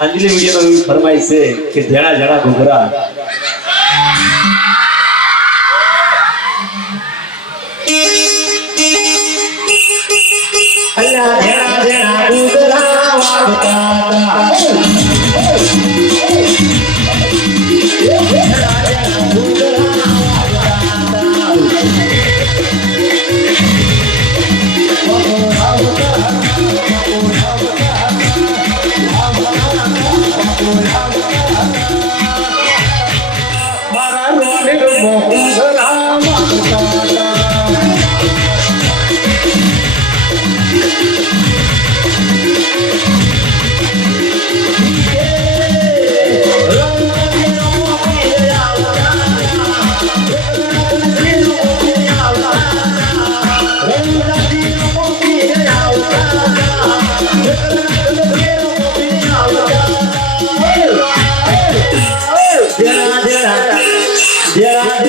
અંજલિ વિડીયોમાં ફરમાય છે કે જણા જણા ઘૂઘરા yeah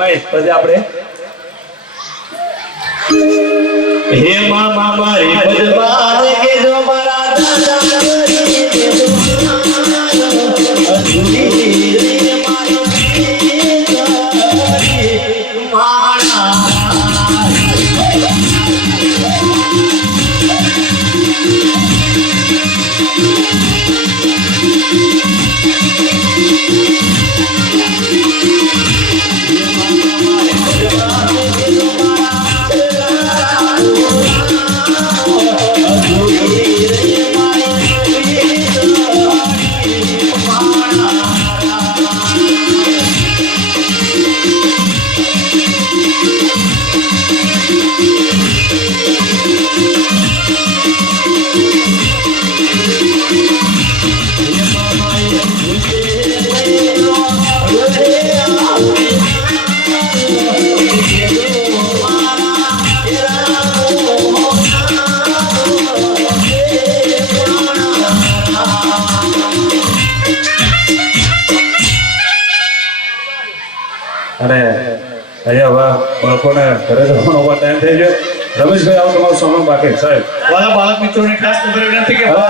ફરમાઈશ પછી આપણે હે મામા મારી ભજવા કે જો મારા દાદા અધૂરી રે અને અહીંયા હવે બાળકોને ઘરે જવાનો ટાઈમ થઈ ગયો. રમેશભાઈ આવો તમારો સમય બાકી. સાહેબ. બાળક મિત્રોને ખાસ ખબર વિનંતી કે